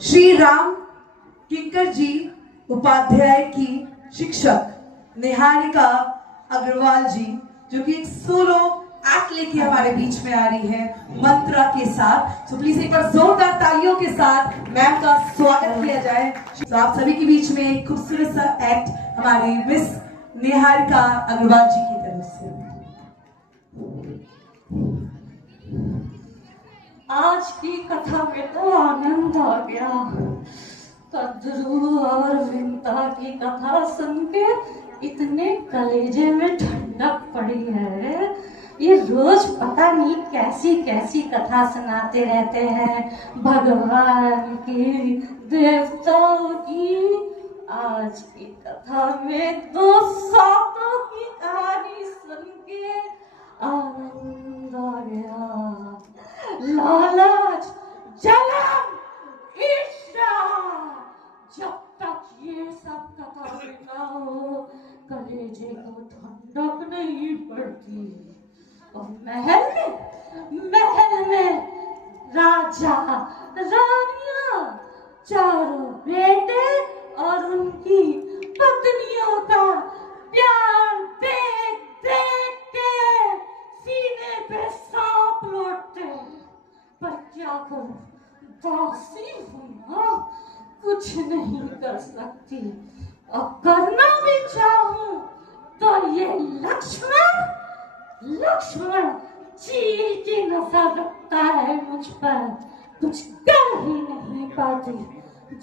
श्री राम किंकर जी उपाध्याय की शिक्षक निहारिका अग्रवाल जी, जो कि एक सोलो एक्ट लेके हमारे बीच में आ रही है मंत्रा के साथ। तो प्लीज एक बार जोरदार तालियों के साथ मैम का स्वागत किया जाए। तो आप सभी के बीच में एक खूबसूरत सा एक्ट हमारी मिस निहारिका अग्रवाल जी की तरफ से। आज की कथा में तो आनंद आ गया। कद्रू और विंता की कथा सुन के इतने कलेजे में ठंडक पड़ी है। ये रोज पता नहीं कैसी कैसी कथा सुनाते रहते हैं, भगवान की, देवताओं की। आज की कथा में दो सातों की कहानी सुन के आनंद आ गया। लालच, जलन, ईर्ष्या, जब तक ये सब कथा में ना हो कलेजे को ठंडक नहीं पड़ती। और महल में राजा रानियां, चारों बेटे और उनकी पत्नियों का प्यार देख देख के सीने पे सांप लौटते। पर क्या करूं, दासी हूं ना, कुछ नहीं कर सकती। अब करना भी चाहूं तो ये लक्ष्मण चील की नजर रखता है मुझ पर, कुछ कर ही नहीं पाती।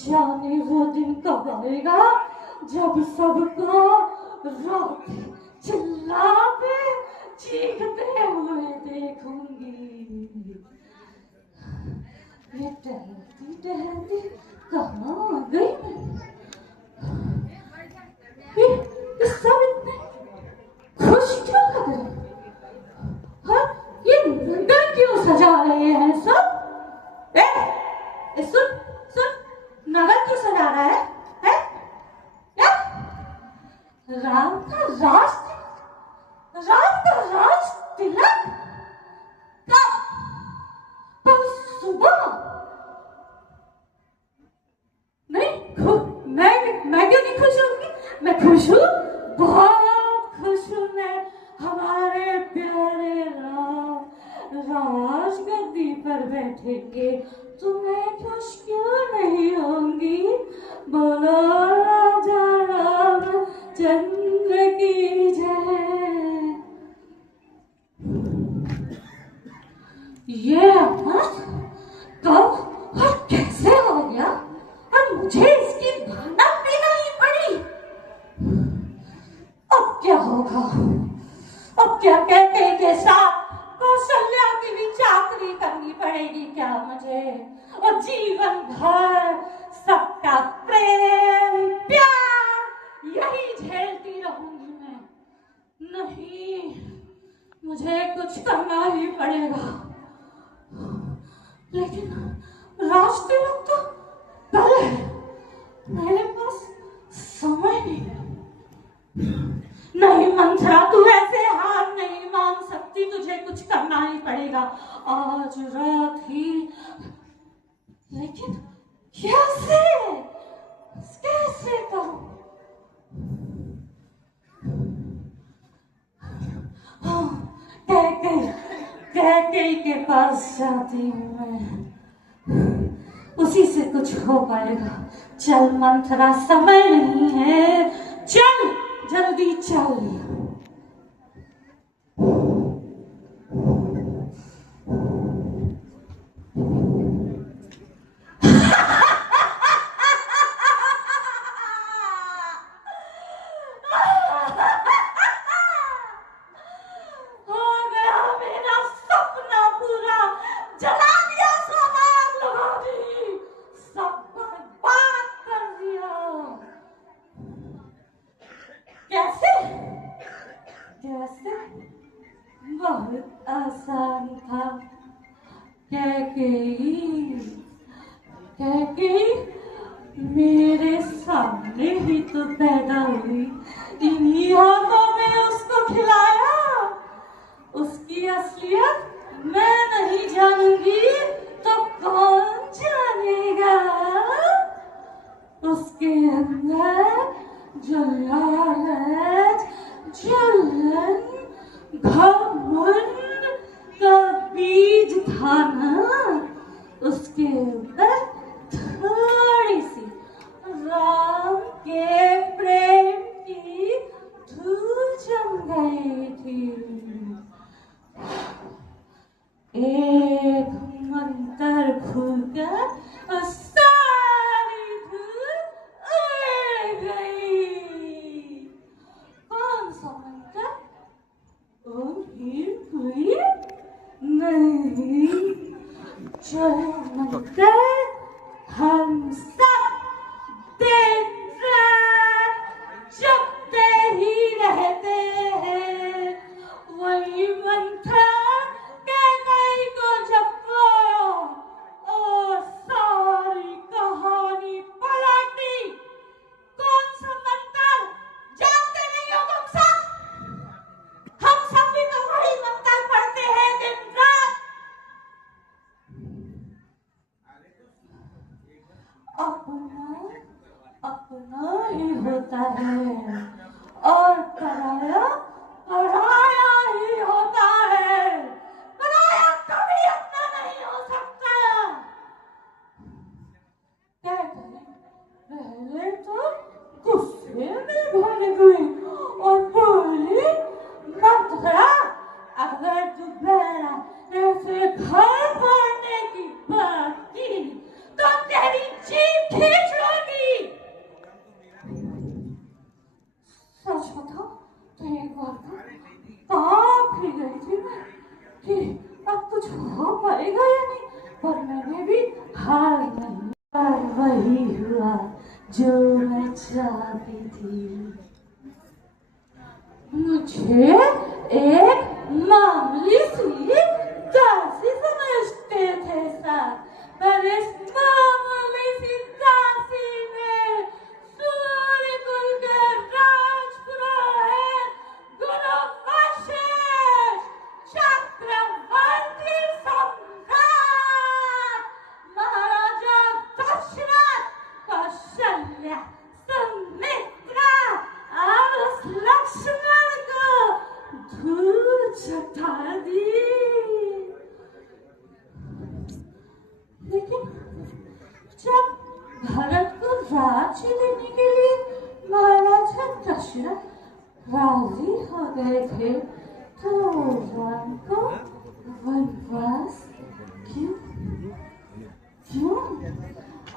जाने वो दिन कब आएगा जब सबको रोते, चिल्लाते, चीखते हुए देखूंगी। ये टहलती टहलती कहाँ आ गई मैं? ये सब इतने खुश क्यों लग रहे हैं? हाँ, ये नगर क्यों सजा रहे हैं सब? सुन सुन, नगर क्यों सजा रहा है? क्या? राम का राज तिलक कब? कल सुबह? मैं क्यों नहीं खुश होंगी? मैं खुश हूँ, बहुत खुश हूँ मैं। हमारे प्यारे राम राजगद्दी पर बैठेंगे तो मैं खुश क्यों नहीं होंगी? बोलो राजा रामचंद्र की जय। ये कब और कैसे हो गया और मुझे इसकी भनक भी नहीं पड़ी? अब क्या होगा? अब क्या कहते के साथ कौशल्या की भी चाकरी करनी पड़ेगी क्या मुझे? और जीवन भर सबका प्रेम प्यार यही झेलती रहूंगी मैं? नहीं, मुझे कुछ करना ही पड़ेगा। लेकिन राज तिलक तो कल है, मेरे पास समय नहीं मंथरा, तू ऐसे हार नहीं मान सकती, तुझे कुछ करना ही पड़ेगा आज रात ही। लेकिन कैसे करूं? कैकेयी के पास जाती हूँ मैं, उसी से कुछ हो पाएगा। चल मंथरा, समय नहीं है, चल जल्दी चल। बहुत आसान था। कैकेयी मेरे सामने ही तो पैदा हुई, इन्हीं हाथों में उसको खिलाया। उसकी असलियत मैं नहीं जान जाऊंगी तो कौन जानेगा उसके अंदर जो लालच, जलन, घमंड का बीज था ना, उसके ऊपर थोड़ी सी राम के प्रेम की धूल जम गई थी। एक मंत्र फूका सारी धूल उड़ गई। कौन सा मंत्र? ओम ह्रीं क्लीं? नहीं, जो मंत्र हम सब दिन रात जपते ही रहते हैं, वही मंत्र कई को जपवाया और सारी कहानी पलटी। कौन सा मंत्र जानते नहीं हो तुम सब? हम सब भी तो वही मंत्र पढ़ते हैं दिन रात। अपना ही होता है और पराया पराया ही होता है। पराया कभी अपना नहीं हो सकता। क्या करें? पहले तो गुस्से में भर गई और बोली, मंत्रा, अगर दोबारा ऐसे घर फोड़ने की बात की तो तेरी जीभ खींच लूंगी। सच बताओ तो एक बार कांप ही गई थी मैं कि अब कुछ हो पाएगा या नहीं, पर मैंने भी हार नहीं। पर वही हुआ जो मैं चाहती थी। मुझे एक मामूली सी दासी समझते थे सर, पर इस मामूली सी दासी ने सूर्यकुल के राजपुरोहित गुरु वशिष्ठ, चक्रवर्ती सम्राट, महाराजा दशरथ, कौशल्या, सुमित्रा और उस लक्ष्मण को धूल चटा दी। लेकिन जब भरत को राज्य देने के लिए महाराजा दशरथ राजी हो गए थे, तो राम को वनवास क्यों?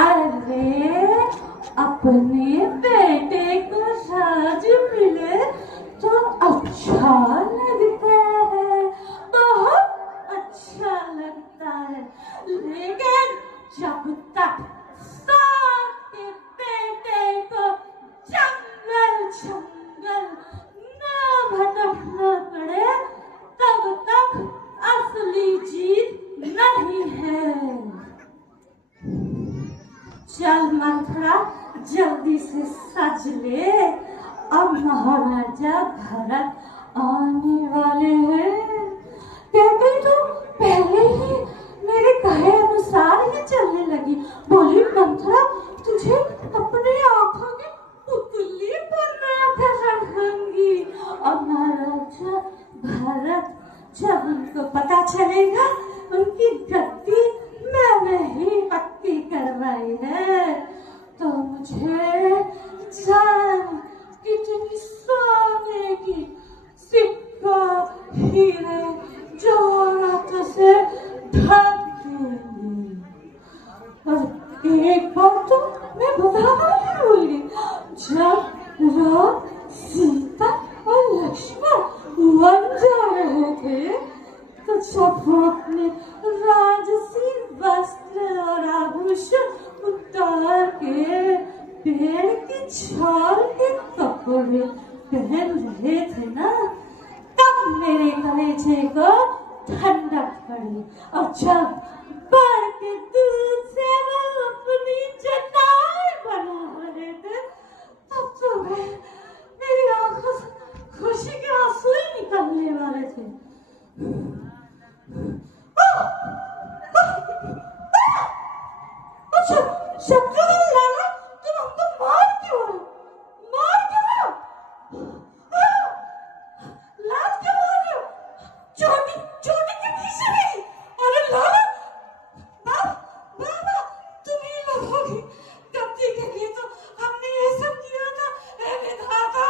अरे अपने बेटे को राज्य मिले तो अच्छा लगता है, बहुत अच्छा लगता है। लेकिन जब तक साथ के बेटे को जंगल जंगल न भटकना पड़े, तब तक असली जीत नहीं है। चल मंत्रा, जल्दी से सज ले, अब महाराजा भरत आने वाले हैं। कहते तो पहले ही मेरे कहे अनुसार ही चलने लगी। बोली, मंत्रा, तुझे अपने आंखों की पुतली पर रखूंगी। और महाराजा भरत जब उनको पता चलेगा उनकी गद्दी मैंने ही पक्की करवाई है, तो मुझे जान कितनी सोने की सिक्का हीरे जवाहरात से ढक दूंगी। और एक बार तो मैं बताना ही भूल गई, जब राम, सीता और लक्ष्मण वन जा रहे थे, तो जब वो अपने राजसी वस्त्र और आभूषण उतार के पेड़ की छाल के कपड़े पहन रहे थे ना, तब मेरे कलेजे को ठंडक पड़ी। और जब बढ़ के दूध से वो अपनी चटाई बना रहे थे, तब तो मेरी आंखों से खुशी के आंसू ही निकलने वाले थे। शत्रुघ्न लाला, तुम हमको मार क्यों रहे हो? मार क्यों रहे हो? लात क्यों मार रहे हो? चोटी चोटी के पीछे नहीं। अरे लाला, बाबा, तुम ही लगोगी। गलती के लिए तो हमने ये सब किया था। हे विधाता,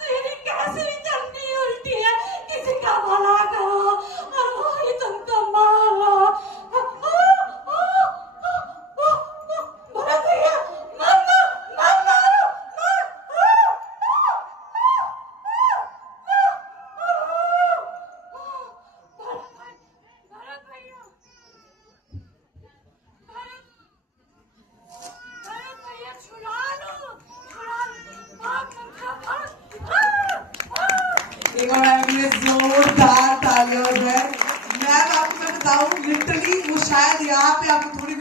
तेरी कैसी चलनी उल्टी है। किसी का भला करो और वो ही तुमको मारो। भरत भैया, मत मारो, भरत भैया, भरत भैया, छुड़ा लो, भाग एक और मैम के लिए जोरदार तालियां हो जाए। मैम आपको मैं बताऊं, लिटरली वो शायद यहाँ पे आपको थोड़ी